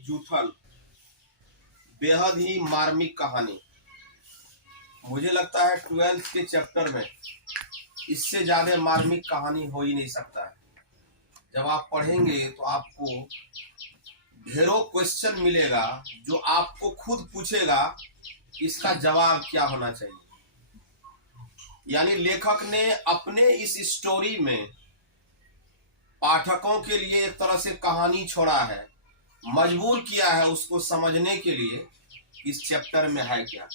जूठन बेहद ही मार्मिक कहानी। मुझे लगता है 12th के चैप्टर में इससे ज्यादा मार्मिक कहानी हो ही नहीं सकता है। जब आप पढ़ेंगे तो आपको ढेरों क्वेश्चन मिलेगा जो आपको खुद पूछेगा इसका जवाब क्या होना चाहिए। यानी लेखक ने अपने इस स्टोरी में पाठकों के लिए एक तरह से कहानी छोड़ा है, मजबूर किया है उसको समझने के लिए इस चैप्टर में है क्या।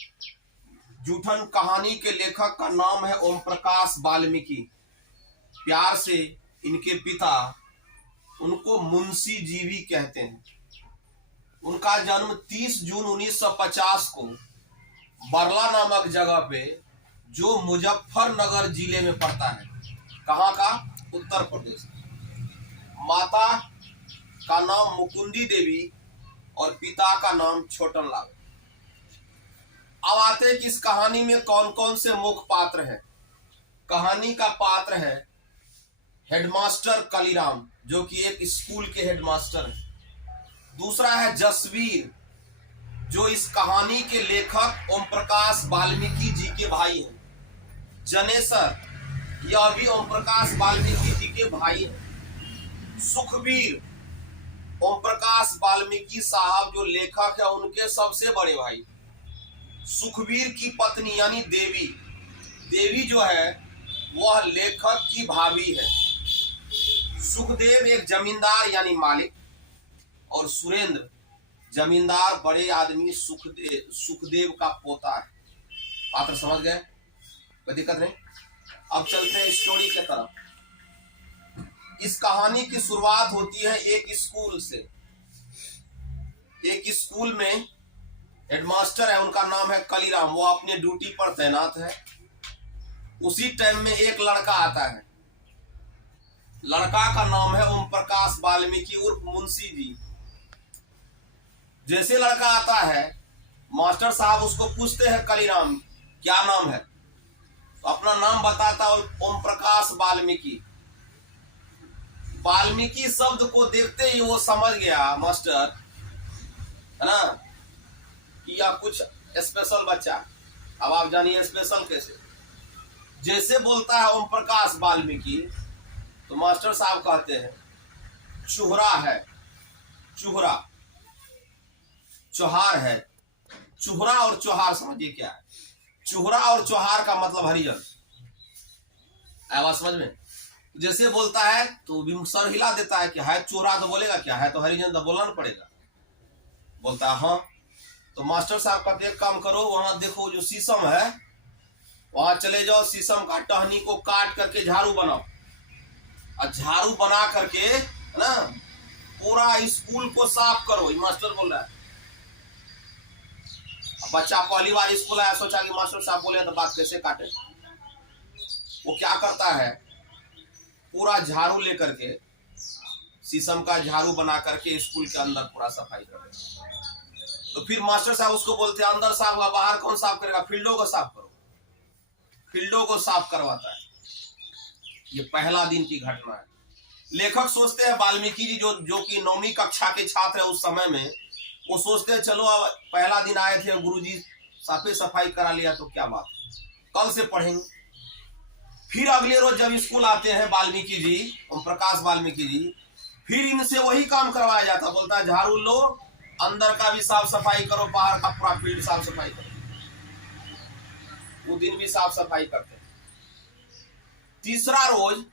जूठन कहानी के लेखक का नाम है ओम प्रकाश वाल्मीकि। प्यार से इनके पिता उनको मुंशी जी भी कहते हैं। उनका जन्म 30 जून 1950 को बरला नामक जगह पे जो मुजफ्फरनगर जिले में पड़ता है। कहाँ का? उत्तर प्रदेश। माता का नाम मुकुंदी देवी और पिता का नाम छोटन लाल। अब आते हैं कि इस कहानी में कौन कौन से मुख्य पात्र हैं। कहानी का पात्र है हेडमास्टर कालीराम, जो कि एक स्कूल के हेडमास्टर हैं। दूसरा है जसवीर, जो इस कहानी के लेखक ओम प्रकाश वाल्मीकि जी के भाई हैं। जनेसर, यह भी ओम प्रकाश वाल्मीकि जी के भाई हैं। सुखबीर, ओम प्रकाश वाल्मीकि साहब जो लेखक है उनके सबसे बड़े भाई। सुखबीर की पत्नी यानी देवी, देवी जो है वह लेखक की भाभी है। सुखदेव एक जमींदार यानी मालिक, और सुरेंद्र जमींदार बड़े आदमी सुखदेव का पोता है। पात्र समझ गए? कोई दिक्कत नहीं। अब चलते हैं स्टोरी की तरफ। इस कहानी की शुरुआत होती है एक स्कूल से। एक स्कूल में हेडमास्टर है, उनका नाम है कालीराम। वो अपने ड्यूटी पर तैनात है। उसी टाइम में एक लड़का आता है। लड़का का नाम है ओम प्रकाश वाल्मीकि उर्फ मुंशी जी। जैसे लड़का आता है, मास्टर साहब उसको पूछते हैं कालीराम क्या नाम है, तो अपना नाम बताता है ओम प्रकाश वाल्मीकि। वाल्मीकि शब्द को देखते ही वो समझ गया मास्टर, है ना, कि यह कुछ स्पेशल बच्चा। अब आप जानिए स्पेशल कैसे। जैसे बोलता है ओम प्रकाश वाल्मीकि तो मास्टर साहब कहते हैं चुहरा है, चुहरा, चौहार है। चुहरा और चौहार समझिए क्या है। चुहरा और चौहार का मतलब हरिजन। आवाज समझ में? जैसे बोलता है तो भी सर हिला देता है कि है चोरा तो बोलेगा क्या, है तो हरिजन तो बोलना पड़ेगा। बोलता है हाँ। तो मास्टर साहब कहते एक काम करो, वहां देखो जो शीशम है वहां चले जाओ, शीशम का टहनी को काट करके झाड़ू बनाओ, और झाड़ू बना करके है ना पूरा स्कूल को साफ करो। ये मास्टर बोल रहा है। बच्चा पहली बार स्कूल आया, सोचा कि मास्टर साहब बोले तो बात कैसे काटे। वो क्या करता है, पूरा झाड़ू लेकर के, शीशम का झाड़ू बना करके स्कूल के अंदर पूरा सफाई कर देता। तो फिर मास्टर साहब उसको बोलते हैं अंदर साफ हुआ, बाहर कौन साफ करेगा, फील्डों को साफ करो। फील्डों को साफ करवाता है। ये पहला दिन की घटना है। लेखक सोचते हैं वाल्मीकि जी जो कि 9वीं कक्षा के छात्र है उस समय में, वो सोचते हैं चलो अब पहला दिन आए थे, गुरुजी साफे सफाई करा लिया तो क्या बात, कल से पढ़ेंगे। फिर अगले रोज जब स्कूल आते हैं वाल्मीकि जी, ओम प्रकाश वाल्मीकि जी, फिर इनसे वही काम करवाया जाता। बोलता है झाड़ू लो, अंदर का भी साफ सफाई करो, बाहर का पूरा फील्ड साफ सफाई करो। वो दिन भी साफ सफाई करते हैं। तीसरा रोज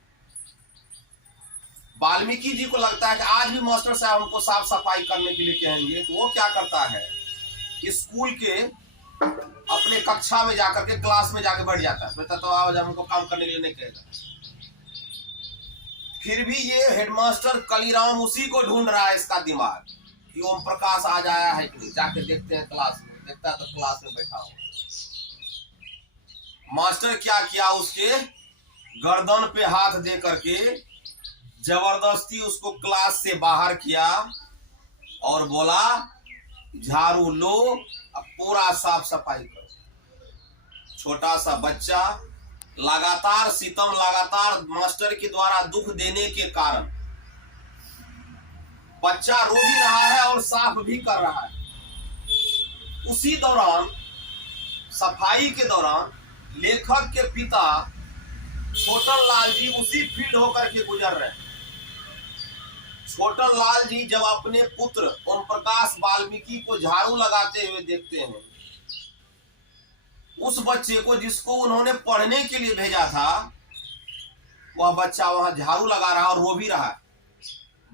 वाल्मीकि जी को लगता है कि आज भी मास्टर साहब हमको साफ सफाई करने के लिए कहेंगे, तो वो क्या करता है, स्कूल के अपने कक्षा में जाकर के क्लास में जाके बैठ जाता है। बेटा तो आओ, जब हमको काम करने के लिए नहीं कहेगा। फिर भी ये हेडमास्टर कालीराम उसी को ढूंढ रहा है, इसका दिमाग कि ओम प्रकाश आज आया है कि नहीं। जाके देखते हैं क्लास में, देखता है तो क्लास में बैठा हो। मास्टर क्या किया, उसके गर्दन पे हाथ दे करके जबरदस्ती उसको क्लास से बाहर किया और बोला झाड़ू लो, अब पूरा साफ सफाई करो। छोटा सा बच्चा लगातार सितम, लगातार मास्टर के द्वारा दुख देने के कारण बच्चा रो भी रहा है और साफ साफ भी कर रहा है। उसी दौरान, सफाई के दौरान, लेखक के पिता छोटन लाल जी उसी फील्ड होकर के गुजर रहे हैं। छोटन लाल जी जब अपने पुत्र ओम प्रकाश वाल्मीकि को झाड़ू लगाते हुए देखते हैं, उस बच्चे को जिसको उन्होंने पढ़ने के लिए भेजा था, वह बच्चा वहां झाड़ू लगा रहा और रो भी रहा है।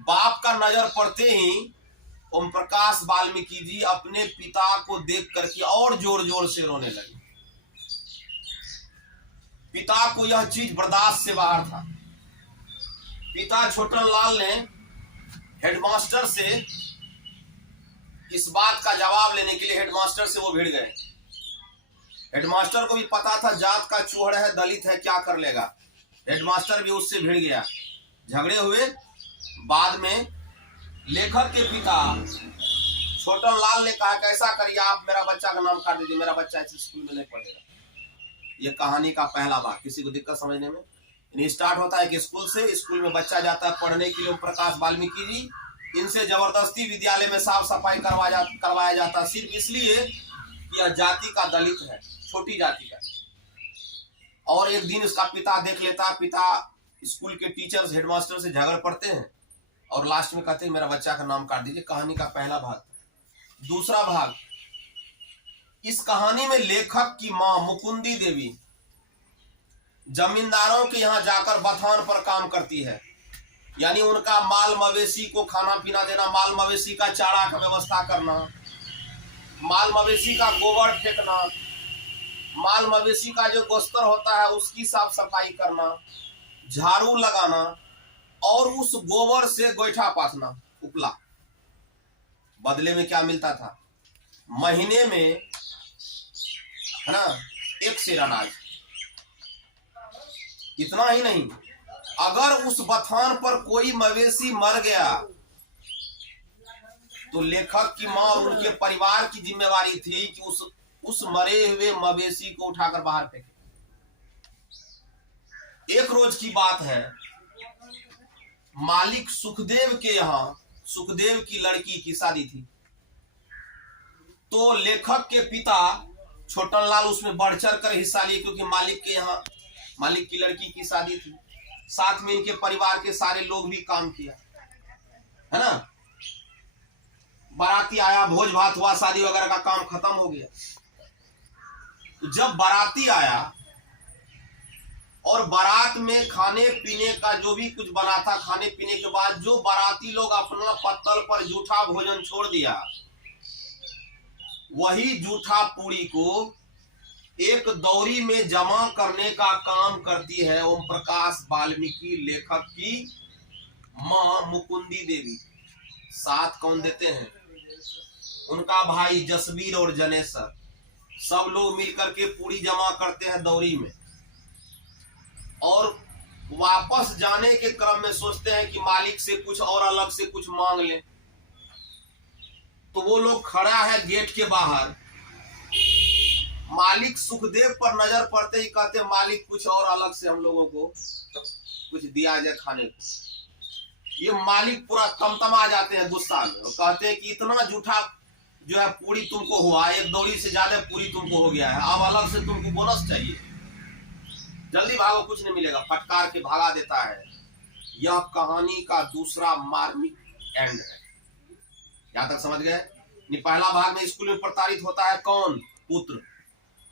बाप का नजर पड़ते ही ओम प्रकाश वाल्मीकि जी अपने पिता को देख करके और जोर जोर से रोने लगे। पिता को यह चीज बर्दाश्त से बाहर था। पिता छोटन लाल ने हेडमास्टर से इस बात का जवाब लेने के लिए हेडमास्टर से वो भिड़ गए। हेडमास्टर को भी पता था जात का चूहड़ है, दलित है, क्या कर लेगा। हेडमास्टर भी उससे भिड़ गया, झगड़े हुए। बाद में लेखक के पिता छोटन लाल ने कहा कैसा करिए, आप मेरा बच्चा का नाम काट दीजिए, मेरा बच्चा इस स्कूल में नहीं पढ़ेगा। ये कहानी का पहला भाग। किसी को दिक्कत समझने में? स्टार्ट होता है कि स्कूल में बच्चा जाता है पढ़ने के लिए, ओम प्रकाश वाल्मीकि जी, इनसे जबरदस्ती विद्यालय में साफ सफाई करवाया जाता, सिर्फ इसलिए कि यह जाति का दलित है, छोटी जाति का। और एक दिन उसका पिता देख लेता, पिता स्कूल के टीचर्स हेडमास्टर से झगड़ पड़ते हैं और लास्ट में कहते हैं मेरा बच्चा का नाम काट दीजिए। कहानी का पहला भाग। दूसरा भाग, इस कहानी में लेखक की मां मुकुंदी देवी जमींदारों के यहां जाकर बथान पर काम करती है, यानी उनका माल मवेशी को खाना पीना देना, माल मवेशी का चारा का व्यवस्था करना, माल मवेशी का गोबर फेंकना, माल मवेशी का जो गोस्तर होता है उसकी साफ सफाई करना, झाड़ू लगाना और उस गोबर से गोईठा पाथना, उपला। बदले में क्या मिलता था? महीने में, है ना, 1 सेर अनाज। इतना ही नहीं, अगर उस बथान पर कोई मवेशी मर गया तो लेखक की मां और उनके परिवार की जिम्मेवारी थी कि उस मरे हुए मवेशी को उठाकर बाहर फेंके। एक रोज की बात है, मालिक सुखदेव के यहाँ सुखदेव की लड़की की शादी थी, तो लेखक के पिता छोटन लाल उसमें बढ़ चढ़ कर हिस्सा लिए, क्योंकि मालिक के यहाँ मालिक की लड़की की शादी थी। साथ में इनके परिवार के सारे लोग भी काम किया, है ना। बाराती आया, भोज भात हुआ, शादी वगैरह का काम खत्म हो गया। तो जब बाराती आया और बारात में खाने पीने का जो भी कुछ बना था, खाने पीने के बाद जो बाराती लोग अपना पत्तल पर जूठा भोजन छोड़ दिया, वही जूठा पूरी को एक दौरी में जमा करने का काम करती है ओम प्रकाश वाल्मीकि लेखक की मां मुकुंदी देवी। साथ कौन देते हैं? उनका भाई जसवीर और जनेसर। सब लोग मिलकर के पूरी जमा करते हैं दौरी में, और वापस जाने के क्रम में सोचते हैं कि मालिक से कुछ और अलग से कुछ मांग लें। तो वो लोग खड़ा है गेट के बाहर, मालिक सुखदेव पर नजर पड़ते ही कहते मालिक कुछ और अलग से हम लोगों को कुछ दिया जाए खाने को। ये मालिक पूरा तमतमा जाते हैं गुस्सा में, वो कहते हैं कि इतना जूठा जो है पूरी तुमको हुआ, एक दौरी से ज्यादा पूरी तुमको हो गया है, अब अलग से तुमको बोनस चाहिए, जल्दी भागो, कुछ नहीं मिलेगा। फटकार के भागा देता है। यह कहानी का दूसरा मार्मिक एंड है। यहां तक समझ गए? पहला भाग में स्कूल में प्रताड़ित होता है कौन? पुत्र।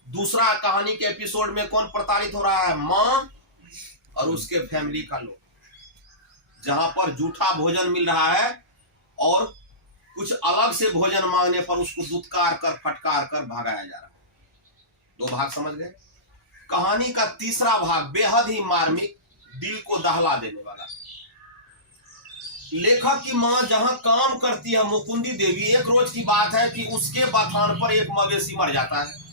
दूसरा कहानी के एपिसोड में कौन प्रताड़ित हो रहा है? मां और उसके फैमिली का लोग, जहां पर जूठा भोजन मिल रहा है और कुछ अलग से भोजन मांगने पर उसको दुत्कार कर फटकार कर भगाया जा रहा है। 2 भाग समझ गए? कहानी का तीसरा भाग बेहद ही मार्मिक, दिल को दहला देने वाला। लेखक की मां जहां काम करती है मुकुंदी देवी, एक रोज की बात है कि उसके बथान पर एक मवेशी मर जाता है।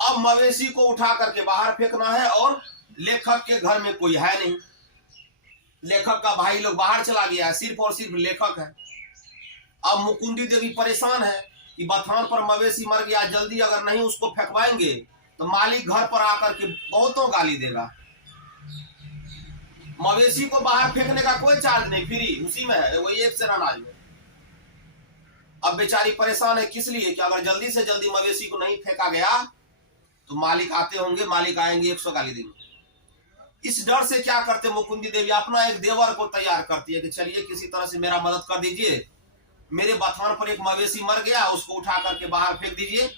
अब मवेशी को उठा करके बाहर फेंकना है और लेखक के घर में कोई है नहीं। लेखक का भाई लोग बाहर चला गया है, सिर्फ और सिर्फ लेखक है। अब मुकुंदी देवी परेशान है कि बथान पर मवेशी मर गया, जल्दी अगर नहीं उसको फेंकवाएंगे तो मालिक घर पर आकर के बहुतों गाली देगा। मवेशी को बाहर फेंकने का कोई चार्ज नहीं, फ्री, उसी में है, वही 1 सेर अनाज में। अब बेचारी परेशान है, किस लिए कि अगर जल्दी से जल्दी मवेशी को नहीं फेंका गया तो मालिक आते होंगे, मालिक आएंगे 100 गाली देंगे। इस डर से क्या करते मुकुंदी देवी, अपना एक देवर को तैयार करती है कि चलिए किसी तरह से मेरा मदद कर दीजिए, मेरे बथान पर एक मवेशी मर गया, उसको उठा करके बाहर फेंक दीजिए,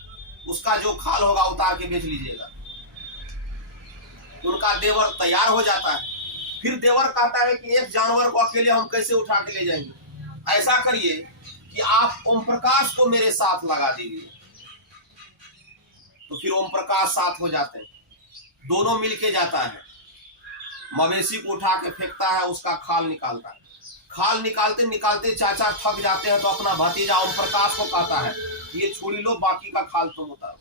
उसका जो खाल होगा उतार के बेच लीजिएगा। उनका देवर तैयार हो जाता है। फिर देवर कहता है कि एक जानवर को अकेले हम कैसे उठा के ले जाएंगे, ऐसा करिए कि आप ओम प्रकाश को मेरे साथ लगा दीजिए। तो फिर ओम प्रकाश साथ हो जाते हैं, दोनों मिलके जाता है, मवेशी को उठा के फेंकता है, उसका खाल निकालता है। खाल निकालते निकालते चाचा थक जाते हैं तो अपना भतीजा ओम प्रकाश को कहता है ये छोड़ी लो, बाकी का खाल तुम उतारो।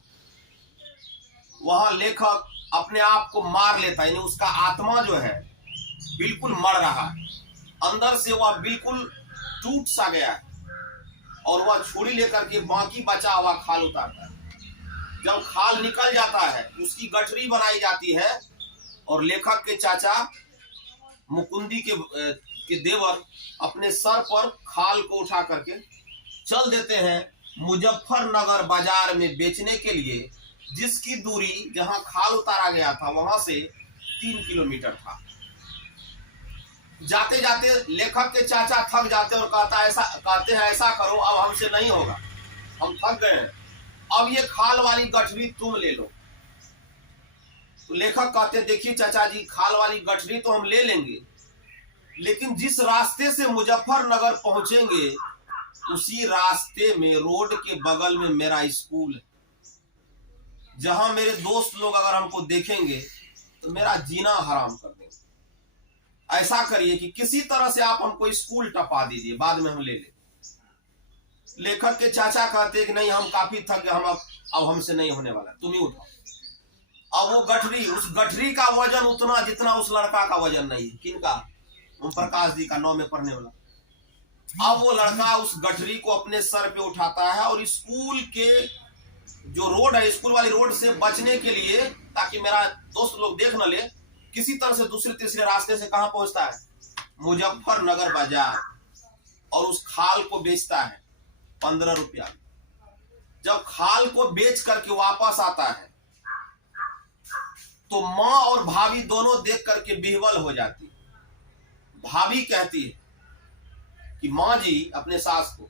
वहां लेखक अपने आप को मार लेता है, यानी उसका आत्मा जो है बिल्कुल मर रहा है, अंदर से वह बिल्कुल टूट सा गया है, और वह छुरी लेकर के बाकी बचा हुआ खाल उतारता है। जब खाल निकल जाता है उसकी गठरी बनाई जाती है, और लेखक के चाचा मुकुंदी के देवर अपने सर पर खाल को उठा करके चल देते हैं मुजफ्फरनगर बाजार में बेचने के लिए, जिसकी दूरी जहां खाल उतारा गया था वहां से 3 किलोमीटर था। जाते जाते लेखक के चाचा थक जाते और कहते हैं ऐसा करो, अब हमसे नहीं होगा, हम थक गए हैं, अब ये खाल वाली गठरी तुम ले लो। तो लेखक कहते देखिए चाचा जी, खाल वाली गठरी तो हम ले लेंगे, लेकिन जिस रास्ते से मुजफ्फरनगर पहुंचेंगे उसी रास्ते में रोड के बगल में मेरा स्कूल है, जहां मेरे दोस्त लोग अगर हमको देखेंगे तो मेरा जीना हराम कर देंगे। ऐसा करिए कि किसी तरह से आप हमको स्कूल टपा दीजिए, बाद में हम ले लें। लेखक के चाचा कहते कि नहीं, हम काफी थक गए, हम अब हमसे नहीं होने वाला, तुम ही उठाओ। अब वो गठरी, उस गठरी का वजन उतना जितना उस लड़का का वजन नहीं है। किनका? ओम प्रकाश जी का, 9 में पढ़ने वाला। अब वो लड़का उस गठरी को अपने सर पे उठाता है और स्कूल के जो रोड है, स्कूल वाली रोड से बचने के लिए, ताकि मेरा दोस्त लोग देख न ले, किसी तरह से दूसरे तीसरे रास्ते से कहां पहुंचता है? मुजफ्फरनगर बाजार, और उस खाल को बेचता है 15 रुपया। जब खाल को बेच करके वापस आता है तो माँ और भाभी दोनों देख करके बिहवल हो जाती। भाभी कहती है कि माँ जी अपने सास को,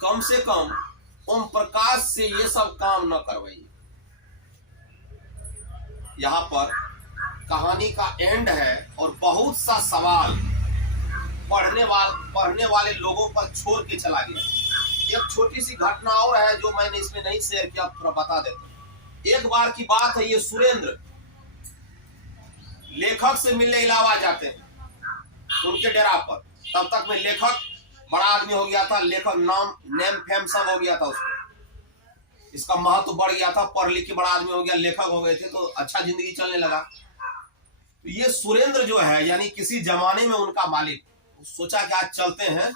कम से कम ओम प्रकाश से ये सब काम न करवाइए। यहां पर कहानी का एंड है, और बहुत सा सवाल पढ़ने वाले लोगों पर छोड़ के चला गया। एक छोटी सी घटना और है जो मैंने इसमें नहीं शेयर किया, थोड़ा बता देता हूं। एक बार की बात है, ये सुरेंद्र लेखक से मिलने इलाहाबाद जाते हैं उनके डेरा पर। तब तक में लेखक बड़ा आदमी हो गया था, लेखक नेम फेम सब हो गया था उसको, इसका महत्व बढ़ गया था, पढ़ लिख के बड़ा आदमी हो गया, लेखक हो गए थे, तो अच्छा जिंदगी चलने लगा। तो ये सुरेंद्र जो है, यानी किसी जमाने में उनका मालिक, सोचा कि आज चलते हैं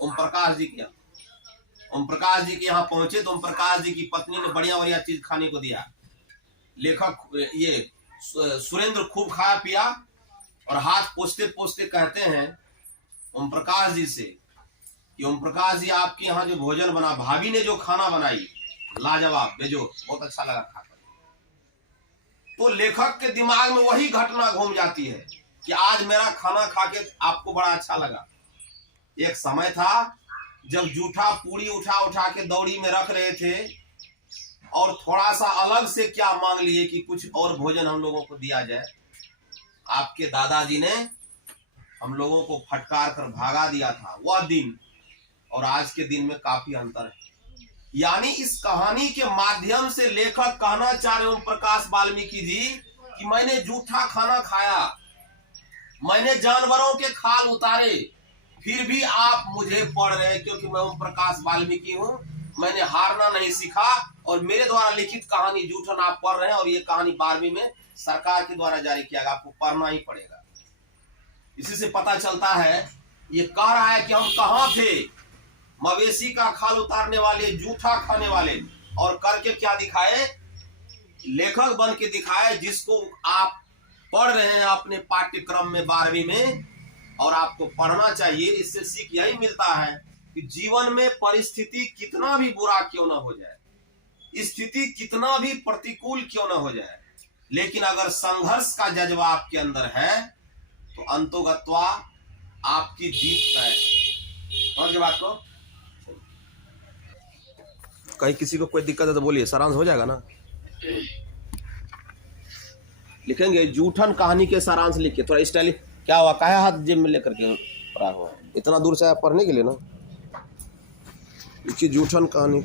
ओम प्रकाश जी के यहाँ। ओम प्रकाश जी के यहाँ पहुंचे तो ओम प्रकाश जी की पत्नी ने बढ़िया बढ़िया चीज खाने को दिया। लेखक ये सुरेंद्र खूब खाया पिया, और हाथ पोछते पोछते कहते हैं ओम प्रकाश जी से कि ओम प्रकाश जी, आपके यहाँ जो भोजन बना, भाभी ने जो खाना बनाई, लाजवाब, बेजोड़, बहुत अच्छा लगा खाकर। तो लेखक के दिमाग में वही घटना घूम जाती है कि आज मेरा खाना खा के आपको बड़ा अच्छा लगा। एक समय था जब जूठा पूरी उठा उठा के दौड़ी में रख रहे थे, और थोड़ा सा अलग से क्या मांग लिए कि कुछ और भोजन हम लोगों को दिया जाए। आपके दादाजी ने हम लोगों को फटकार कर भागा दिया था वह दिन, और आज के दिन में काफी अंतर है। यानी इस कहानी के माध्यम से लेखक कहना चाह रहे ओम प्रकाश वाल्मीकि जी कि मैंने जूठा खाना खाया, मैंने जानवरों के खाल उतारे, फिर भी आप मुझे पढ़ रहे, क्योंकि मैं ओम प्रकाश वाल्मीकि हूं, मैंने हारना नहीं सीखा, और मेरे द्वारा लिखित कहानी जूठन आप पढ़ रहे हैं, और ये कहानी 12वीं में सरकार के द्वारा जारी किया गया, आपको पढ़ना ही पड़ेगा। इसी से पता चलता है, ये कह रहा है कि हम कहां थे, मवेशी का खाल उतारने वाले, जूठा खाने वाले, और करके क्या दिखाए? लेखक बन के दिखाए, जिसको आप पढ़ रहे हैं अपने पाठ्यक्रम में 12वीं में, और आपको पढ़ना चाहिए। इससे सीख यही मिलता है कि जीवन में परिस्थिति कितना भी बुरा क्यों ना हो जाए, स्थिति कितना भी प्रतिकूल क्यों ना हो जाए, लेकिन अगर संघर्ष का जज्बा आपके अंदर है तो अंतोगत्वा आपकी जीत तय है। समझ बात को? कहीं किसी को कोई दिक्कत है तो बोलिए, सारांश हो जाएगा ना। लिखेंगे जूठन कहानी के सारांश लिखिए, थोड़ा स्टाइलिश। क्या हुआ, काहे हाथ जेब में लेकर के पड़ा हुआ, इतना दूर से आया पढ़ने के लिए ना। लिखिए जूठन कहानी।